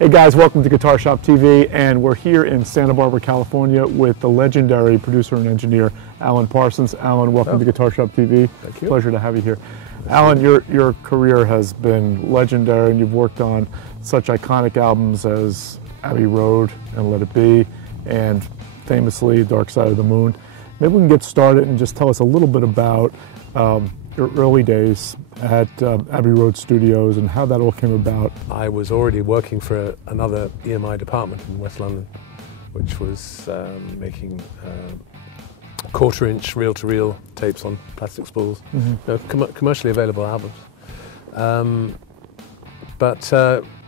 Hey guys, welcome to Guitarshop TV, and we're here in Santa Barbara, California with the legendary producer and engineer, Alan Parsons. Alan, welcome to Guitarshop TV. Thank you. Pleasure to have you here. Alan, your career has been legendary, and you've worked on such iconic albums as Abbey Road and Let It Be, and famously Dark Side of the Moon. Maybe we can get started and just tell us a little bit about your early days at Abbey Road Studios and how that all came about. I was already working for another EMI department in West London, which was making quarter-inch reel-to-reel tapes on plastic spools, commercially available albums.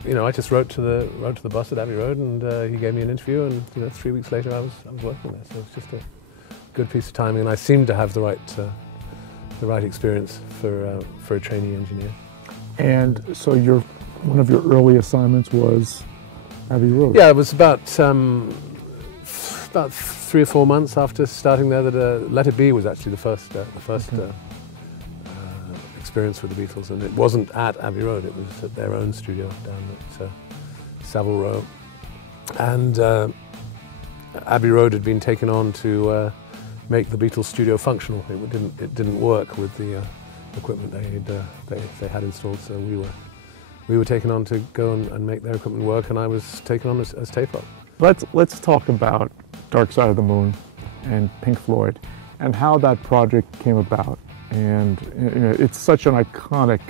You know, I just wrote to the boss at Abbey Road, and he gave me an interview, and 3 weeks later I was working there. So it was just a good piece of timing, and I seemed to have the right experience for a trainee engineer. And so one of your early assignments was Abbey Road? Yeah, it was about 3 or 4 months after starting there that Let It Be was actually the first experience with the Beatles, and it wasn't at Abbey Road, it was at their own studio down at Savile Row. And Abbey Road had been taken on to make the Beatles studio functional. It didn't work with the equipment they had installed, so we were taken on to go and make their equipment work, and I was taken on as tape op. Let's talk about Dark Side of the Moon and Pink Floyd and how that project came about. And it's such an iconic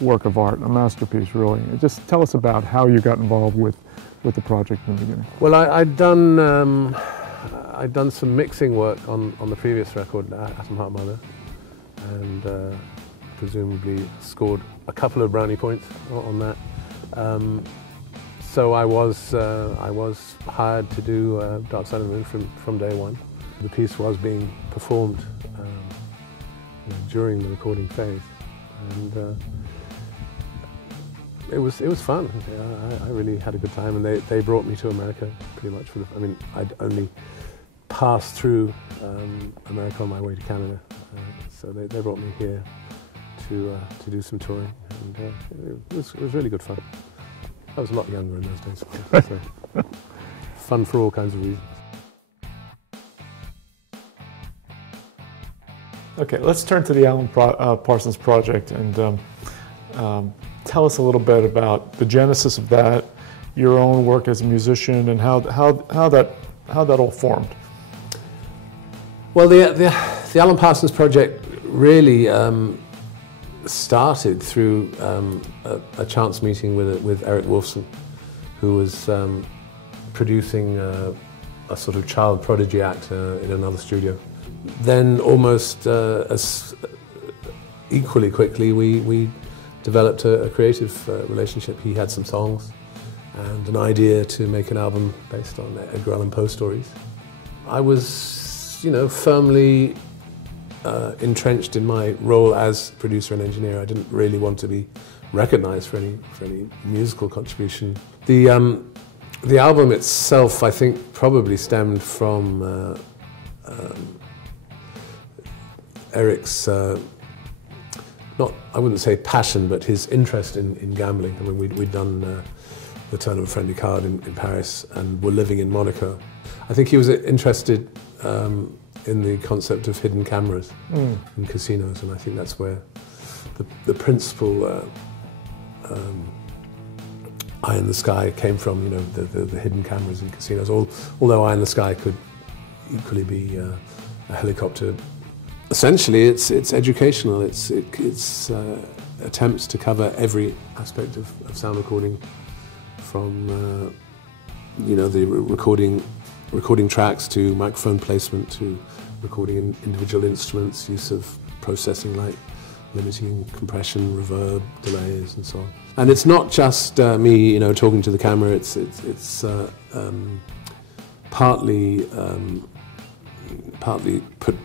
work of art, a masterpiece, really. Just tell us about how you got involved with the project in the beginning. Well, I'd done some mixing work on the previous record, Atom Heart Mother, and presumably scored a couple of brownie points on that. So I was hired to do Dark Side of the Moon from day one. The piece was being performed during the recording phase, and it was fun. I really had a good time, and they brought me to America pretty much for I mean, I'd only passed through America on my way to Canada, so they brought me here to do some touring, and it was really good fun. I was a lot younger in those days, so fun for all kinds of reasons. Okay, let's turn to the Alan Parsons project, and tell us a little bit about the genesis of that, your own work as a musician, and how that all formed. Well, the Alan Parsons project really started through a chance meeting with Eric Wolfson, who was producing a sort of child prodigy act in another studio. Then almost as equally quickly we developed a creative relationship. He had some songs and an idea to make an album based on Edgar Allan Poe stories. I was, firmly entrenched in my role as producer and engineer. I didn't really want to be recognized for any musical contribution. The album itself, I think, probably stemmed from Eric's, I wouldn't say passion, but his interest in gambling. I mean, we'd done The Turn of a Friendly Card in Paris and were living in Monaco. I think he was interested in the concept of hidden cameras in casinos, and I think that's where the principal Eye in the Sky came from, the hidden cameras in casinos, although Eye in the Sky could equally be a helicopter. Essentially, it's educational. It's attempts to cover every aspect of sound recording, from the recording tracks to microphone placement to recording individual instruments, use of processing like limiting compression, reverb, delays, and so on. And it's not just me, talking to the camera. It's partly put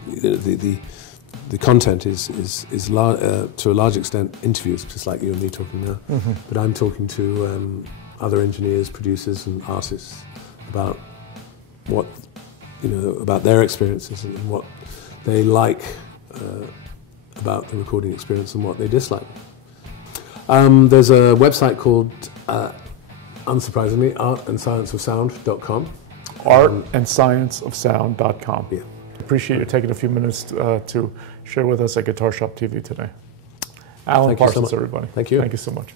the content is to a large extent interviews, just like you and me talking now. Mm-hmm. But I'm talking to other engineers, producers, and artists about about their experiences and what they like about the recording experience and what they dislike. There's a website called unsurprisingly, artandscienceofsound.com. Artandscienceofsound.com. Yeah. Appreciate you taking a few minutes to share with us at Guitarshop TV today. Alan Thank you so Parsons, much. everybody. Thank you. Thank you so much.